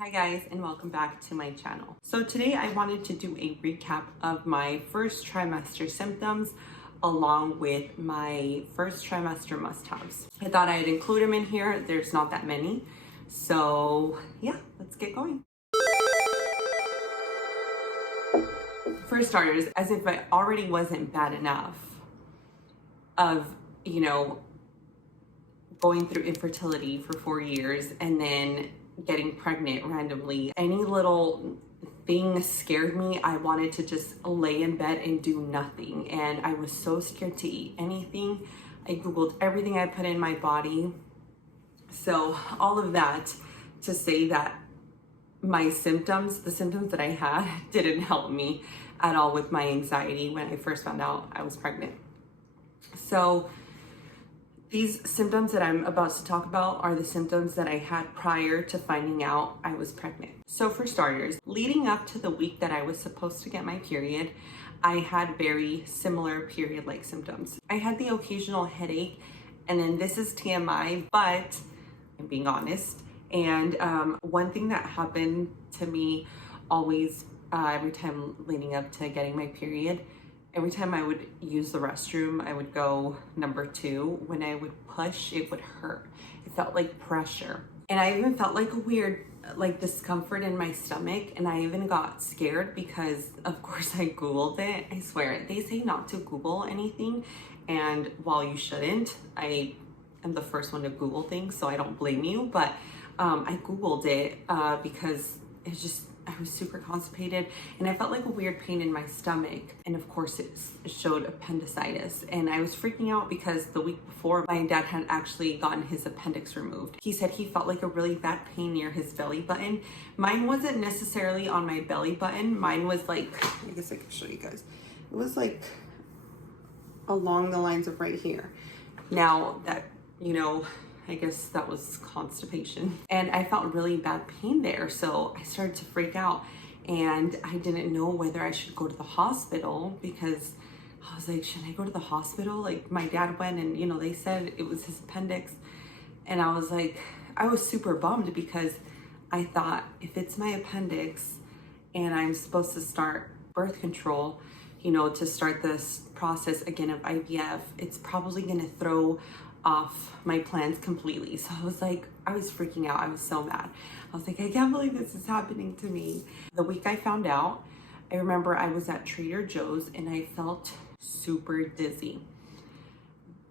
Hi guys, and welcome back to my channel. So today I wanted to do a recap of my first trimester symptoms along with my first trimester must-haves. I thought I'd include them in here. There's not that many. So yeah, let's get going. For starters, as if it already wasn't bad enough of, going through infertility for 4 years and then getting pregnant randomly. Any little thing scared me. I wanted to just lay in bed and do nothing. And I was so scared to eat anything. I Googled everything I put in my body. So all of that to say that my symptoms, the symptoms that I had, didn't help me at all with my anxiety when I first found out I was pregnant. So these symptoms that I'm about to talk about are the symptoms that I had prior to finding out I was pregnant. So for starters, leading up to the week that I was supposed to get my period, I had very similar period-like symptoms. I had the occasional headache, and then this is TMI, but I'm being honest. And one thing that happened to me always every time leading up to getting my period, every time I would use the restroom, I would go number 2. When I would push, it would hurt. It felt like pressure. And I even felt like a weird, discomfort in my stomach. And I even got scared because, of course, I Googled it. I swear, they say not to Google anything. And while you shouldn't, I am the first one to Google things, so I don't blame you. But I Googled it because it's just, I was super constipated and I felt like a weird pain in my stomach. And of course it showed appendicitis. And I was freaking out because the week before my dad had actually gotten his appendix removed. He said he felt like a really bad pain near his belly button. Mine wasn't necessarily on my belly button. Mine was like, I guess I can show you guys. It was like along the lines of right here. Now that, I guess that was constipation. And I felt really bad pain there. So I started to freak out and I didn't know whether I should go to the hospital because I was like, should I go to the hospital? Like my dad went and, they said it was his appendix. And I was like, I was super bummed because I thought if it's my appendix and I'm supposed to start birth control, to start this process again of IVF, it's probably gonna throw off my plans completely. So I was freaking out. I was so mad. I was like, I can't believe this is happening to me. The week I found out, I remember I was at Trader Joe's and I felt super dizzy.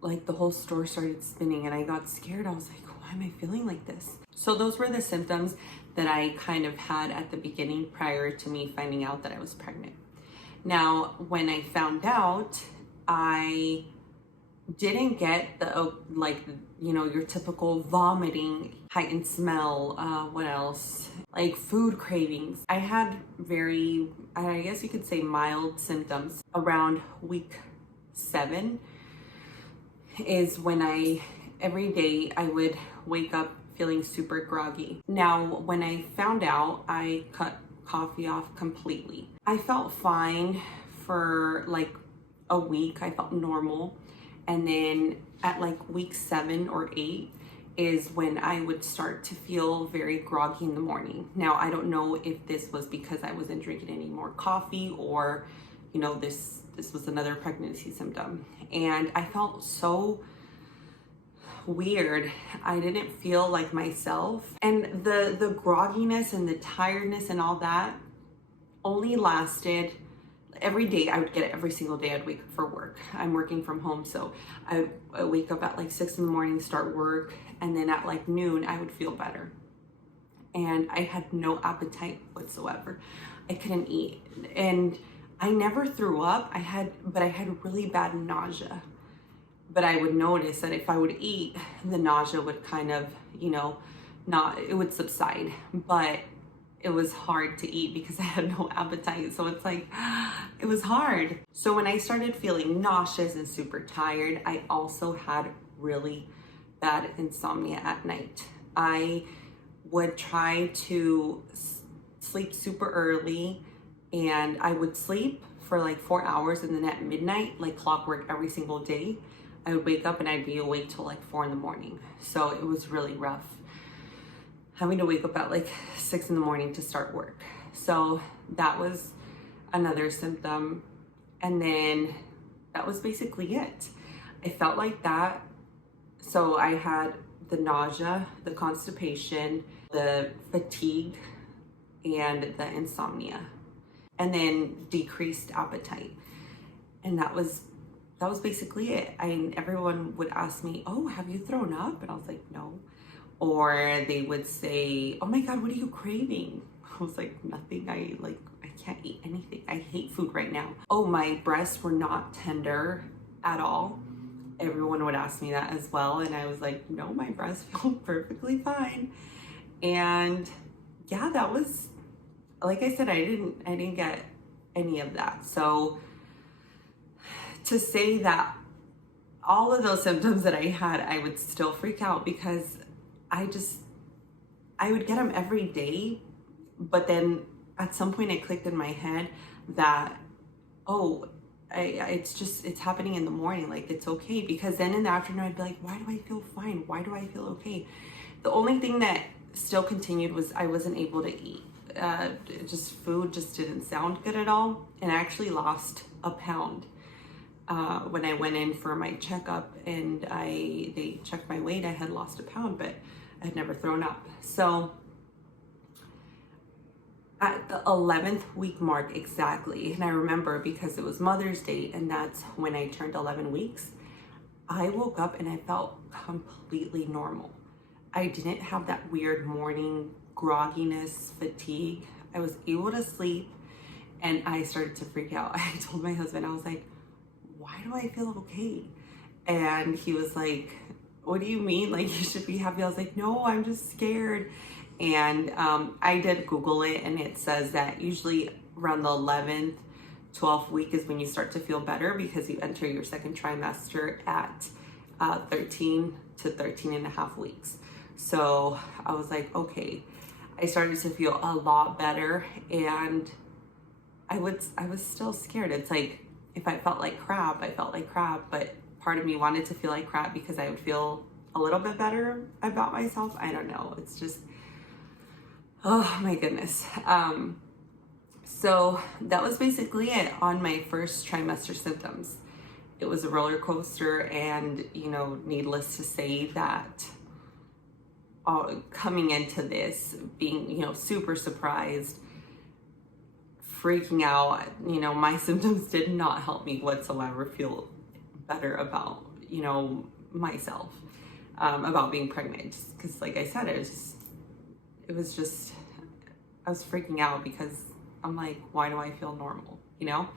Like the whole store started spinning and I got scared. I was like, why am I feeling like this? So those were the symptoms that I kind of had at the beginning prior to me finding out that I was pregnant. Now, when I found out, I didn't get the your typical vomiting, heightened smell, what else, like food cravings. I had very, I guess you could say, mild symptoms. Around week 7 is when every day I would wake up feeling super groggy. Now when I found out, I cut coffee off completely. I felt fine for like a week. I felt normal. And then at week 7 or 8 is when I would start to feel very groggy in the morning. Now, I don't know if this was because I wasn't drinking any more coffee or, this was another pregnancy symptom. And I felt so weird. I didn't feel like myself. And the grogginess and the tiredness and all that only lasted. Every day I would get it every single day. I'd wake up for work. I'm working from home, so I wake up at 6 in the morning, start work, and then at noon I would feel better. And I had no appetite whatsoever. I couldn't eat, and I never threw up. But I had really bad nausea. But I would notice that if I would eat, the nausea would kind of, it would subside. But it was hard to eat because I had no appetite. So it's it was hard. So when I started feeling nauseous and super tired, I also had really bad insomnia at night. I would try to sleep super early and I would sleep for 4 hours, and then at midnight, like clockwork every single day, I would wake up and I'd be awake till 4 in the morning. So it was really rough. having to wake up at like 6 in the morning to start work. So that was another symptom. And then that was basically it. I felt like that. So I had the nausea, the constipation, the fatigue, and the insomnia, and then decreased appetite. And that was basically it. Everyone would ask me, "Oh, have you thrown up?" And I was like, "No." Or they would say, "Oh my God, what are you craving?" I was like, "Nothing. I can't eat anything. I hate food right now." Oh, my breasts were not tender at all. Everyone would ask me that as well. And I was like, "No, my breasts feel perfectly fine." And yeah, that was, like I said, I didn't get any of that. So to say that all of those symptoms that I had, I would still freak out because I would get them every day. But then at some point it clicked in my head that, oh, it's happening in the morning. Like, it's okay. Because then in the afternoon, I'd be like, why do I feel fine? Why do I feel okay? The only thing that still continued was I wasn't able to eat. Food just didn't sound good at all. And I actually lost a pound when I went in for my checkup, and they checked my weight. I had lost a pound, but I had never thrown up. So at the 11th week mark exactly, and I remember because it was Mother's Day, and that's when I turned 11 weeks, I woke up and I felt completely normal. I didn't have that weird morning grogginess, fatigue. I was able to sleep, and I started to freak out. I told my husband, I was like, "Why do I feel okay?" And he was like, "What do you mean? Like, you should be happy." I was like, "No, I'm just scared." And I did Google it, and it says that usually around the 11th, 12th week is when you start to feel better, because you enter your second trimester at 13 to 13 and a half weeks. So I was like, okay. I started to feel a lot better, and I was still scared. It's like, if I felt like crap, I felt like crap, but part of me wanted to feel like crap because I would feel a little bit better about myself. I don't know. It's just, oh my goodness. So that was basically it on my first trimester symptoms. It was a roller coaster, and, needless to say that coming into this, being, super surprised, freaking out, my symptoms did not help me whatsoever feel better about, myself, about being pregnant. Because like I said, I was freaking out because I'm like, why do I feel normal?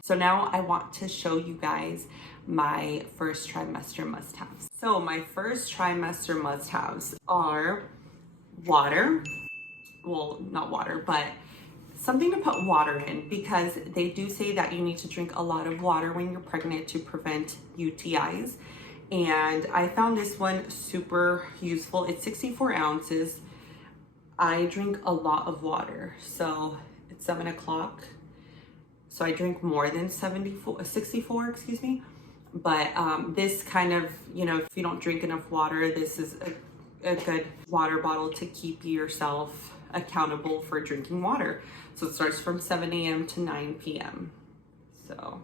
So now I want to show you guys my first trimester must-haves. So my first trimester must-haves are water. Well, not water, but something to put water in, because they do say that you need to drink a lot of water when you're pregnant to prevent UTIs. And I found this one super useful. It's 64 ounces. I drink a lot of water. So it's 7 o'clock. So I drink more than 64, excuse me. But this kind of, if you don't drink enough water, this is a good water bottle to keep yourself accountable for drinking water. So it starts from 7 a.m. to 9 p.m. So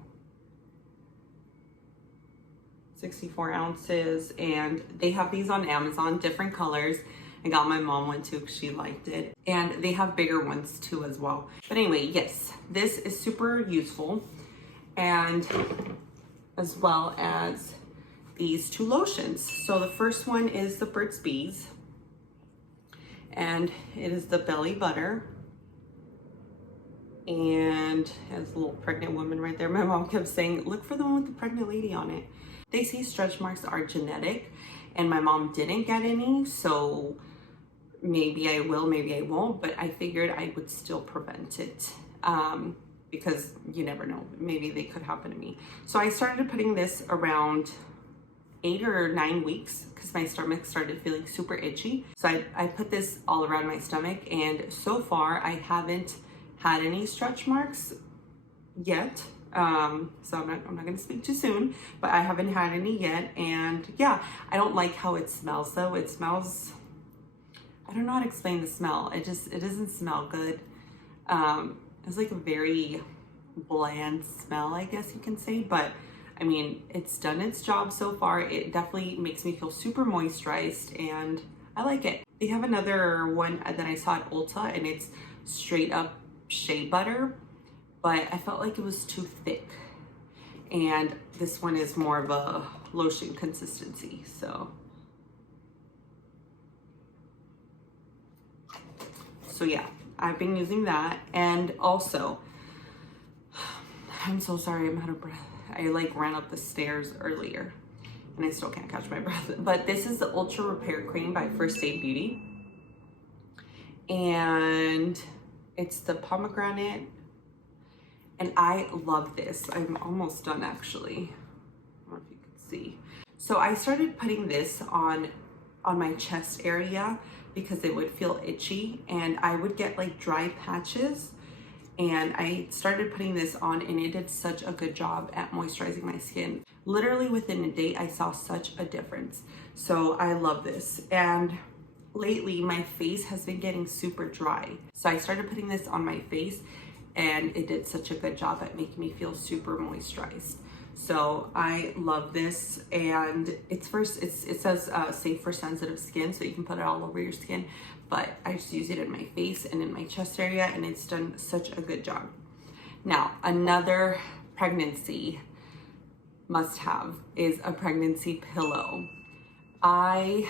64 ounces, and they have these on Amazon, different colors. I got my mom one too because she liked it, and they have bigger ones too as well. But anyway, yes, this is super useful, and as well as these two lotions. So the first one is the Burt's Bees, and it is the belly butter, and it has a little pregnant woman right there. My mom kept saying, look for the one with the pregnant lady on it. They say stretch marks are genetic, and my mom didn't get any, so maybe I will, maybe I won't, but I figured I would still prevent it, because you never know, maybe they could happen to me. So I started putting this around 8 or 9 weeks because my stomach started feeling super itchy. So I put this all around my stomach, and so far I haven't had any stretch marks yet. So I'm not gonna speak too soon, but I haven't had any yet. And yeah, I don't like how it smells though. It smells, I don't know how to explain the smell. It doesn't smell good. It's like a very bland smell, I guess you can say, but I mean, it's done its job so far. It definitely makes me feel super moisturized and I like it. They have another one that I saw at Ulta and it's straight up shea butter, but I felt like it was too thick. And this one is more of a lotion consistency, so yeah, I've been using that. And also, I'm so sorry, I'm out of breath. I like ran up the stairs earlier and I still can't catch my breath. But this is the Ultra Repair Cream by First Aid Beauty. And it's the pomegranate. And I love this. I'm almost done actually. I don't know if you can see. So I started putting this on my chest area because it would feel itchy and I would get like dry patches. And I started putting this on and it did such a good job at moisturizing my skin. Literally within a day, I saw such a difference. So I love this. And lately my face has been getting super dry. So I started putting this on my face and it did such a good job at making me feel super moisturized. So I love this, and it says safe for sensitive skin, so you can put it all over your skin, but I just use it in my face and in my chest area and it's done such a good job. Now, another pregnancy must-have is a pregnancy pillow. I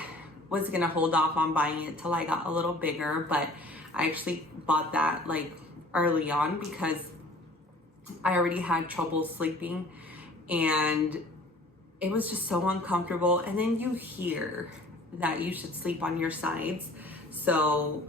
was gonna hold off on buying it till I got a little bigger, but I actually bought that like early on because I already had trouble sleeping and it was just so uncomfortable. And then you hear that you should sleep on your sides. So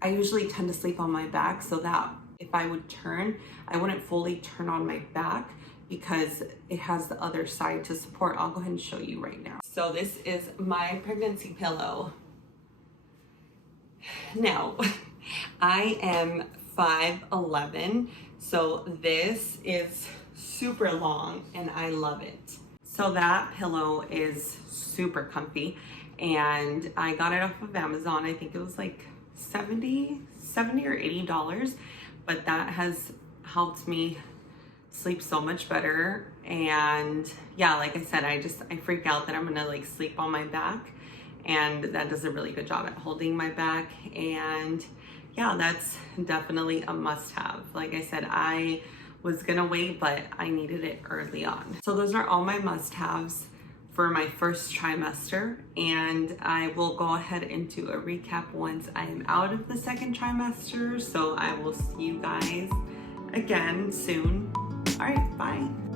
I usually tend to sleep on my back so that if I would turn, I wouldn't fully turn on my back because it has the other side to support. I'll go ahead and show you right now. So this is my pregnancy pillow. Now, I am 5'11", so this is super long and I love it. So that pillow is super comfy and I got it off of Amazon. I think it was like $70 or $80, but that has helped me sleep so much better. And yeah, like I said, I freak out that I'm gonna like sleep on my back, and that does a really good job at holding my back. And yeah, that's definitely a must-have. Like I said, I was gonna wait, but I needed it early on. So those are all my must-haves for my first trimester, and I will go ahead and do a recap once I'm out of the second trimester. So I will see you guys again soon. All right, bye.